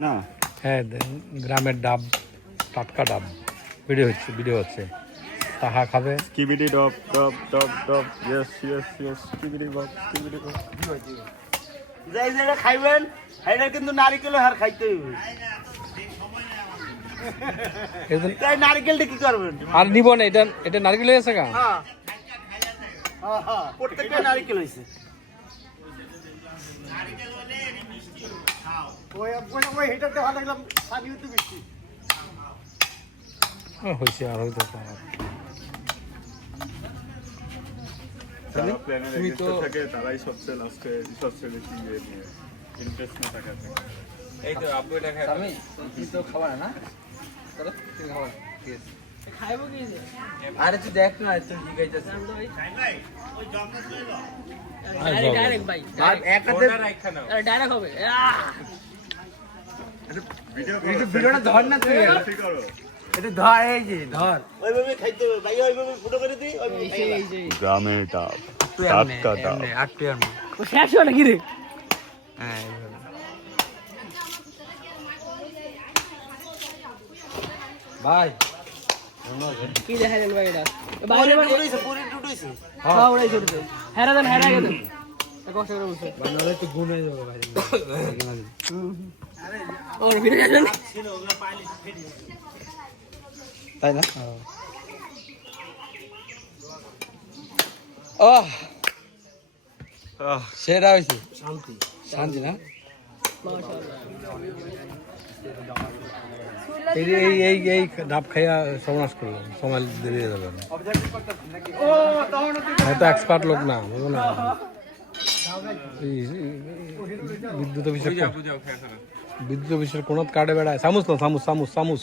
না? হ্যাঁ গ্রামের ডাব টাটকা ডাব ভিডিও হচ্ছে ভিডিও হচ্ছে। তাহা খাবে? Skibidi dop dop dop dop yes yes yes যাই যেটা খাইবেন। এটা কিন্তু নারিকেল হার খাইতে হইবে। তাই নারিকেলটা কি করবেন? আর নিব না এটা এটা নারকেল হয়ে হ্যাঁ। হ্যাঁ, হ্যাঁ, প্রত্যেকটা নারিকেল হয়েছে ওই ওই ওই হেটাতে ভালো লাগলাম পানি হতে বেশি হ্যাঁ, হয়েছে আর হয়তো পাওয়া। যারা থাকে তারাই সবচেয়ে লাস্টে সবচেয়ে বেশি ইন্টারেস্ট না টাকা থাকে এই তো আব্বু এটা খায়। আমি তুই তো খাবার না? চলো তুমি খাবার। আরে তুই দেখ না তুই জিগাইতেছিস আর যাও। ডাইরেক্ট ভাই আর এক হাতে ওটা রাখা নাও ডাইরেক্ট হবে। ভিডিও একটু ভিডিওটা ধর না তুই। এটা ধর এই যে ধর। ওইভাবে খাইতে হবে ভাই ওইভাবে ফুটো করে খাইবা। গ্রামের ডাব টাটকা ডাব এমনে আর ও শেষ হলো নাকি রে? হ্যাঁ। ভাই। কি দেখালেন ভাই এটা? বাইরে পুরি উঠেছে, পুরি উঠেছে। হ্যাঁ উড়াই চলছে হেরা দেন হেরা গেলেন কষ্ট করে বসে বানালে তো গুণ হয়ে যাবে ভাই। তাই না? ও। সেটা হয়েছে। শান্তি। শান্তি না? এই এই এই ডাব খাইয়া সমাজ করলাম সময় দেরি যাবে হয়তো এক্সপার্ট লোক না বিদ্যুৎ অফিসের বিদ্যুৎ অফিসের কোন কার্ডে বেড়ায়। চামচ না চামচ চামচ চামচ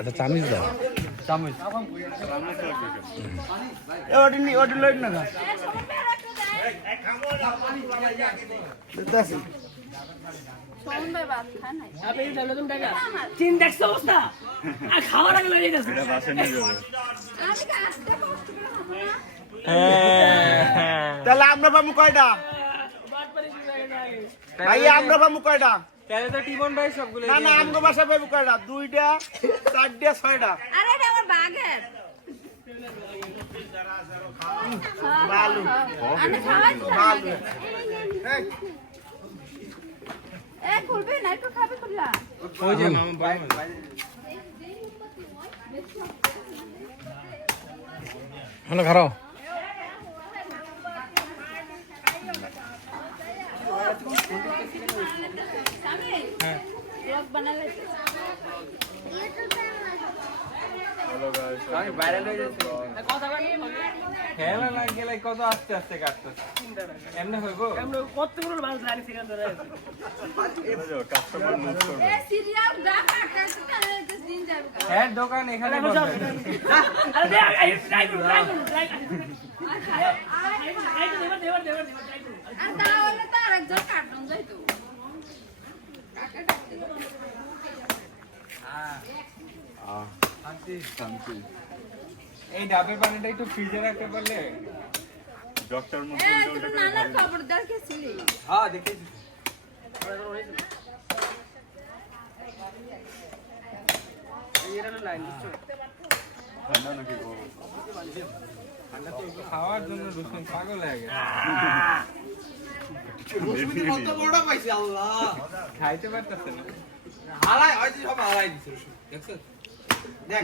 এটা চামিচ দাও চামচ কি আসতে কষ্ট করে খাব না? তাহলে আমরা পাবো কয়টা বাট পারি শুরু হয়ে গেছে ভাই আমরা পাবো কয়টা? তাহলে তো টিমন ভাই সবগুলো না না আমগো বাসা পাবো কয়টা? দুইটা চারটা ছয়টা। আরে এটা আমার বাগের ভালো আমি খাওয়াই তো। ভালো এ খুলবি না একটু খাবি খুললা। ওই যে মামা ভাই হ্যালো খারাও আমি ব্লগ বানালে হ্যালো গাইস আমি বাইরে লয়ে যাচ্ছি কথা খেলা না গেলে কত আস্তে আস্তে কাটতেছে হ্যাঁ দোকান এখানে। আরে তাহলে তো আরেকজন কার্টুন যাইতো এই ডাবের পানিটা একটু ফ্রিজে রাখতে পারলে ডক্টর হ্যাঁ দেখেছি। ঠান্ডা খাওয়ার জন্য রসুন পাগল হয়ে গেছে। কত বড় পাইছি আল্লাহ খাইতে পারতেছে না হালাই হয়তো সব হালাই দিছে রসুন দেখছ দেখ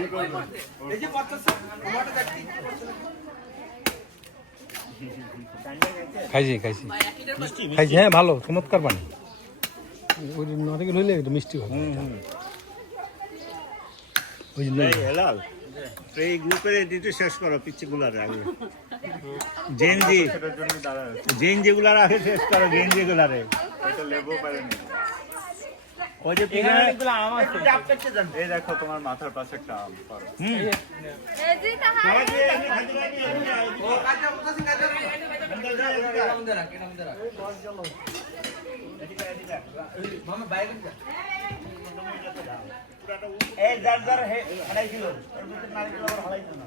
এই যে পড়তেছে টমেটো দেখ কি করছে খাইছি খাইছি খাইছি হ্যাঁ। ভালো চমৎকার পানি ওই নারকেল হইলে একটু মিষ্টি হবে ওই হেলাল এই গ্রুপের দিতে শেষ করো পিচ্ছি গুলার আগে। জেনজি। সেটার জন্য দাঁড়ায় আছে। জেনজি গুলার আগে শেষ করো জেনজি গুলারে এটা লেবু পারেনি ওই যে এখানে অনেকগুলো আম আছে। চাপ করতে যান। এই দেখো তোমার মাথার পাশে একটা আম পারো। এ জি তাহা ও কাটা বলতেছে কাটা কেমন দেরা কেমন দেরা মামা বাইরে যা এই যার যার হে হারাইছিল। ওর ভিতরে নারকেল আবার হারাইছিল না।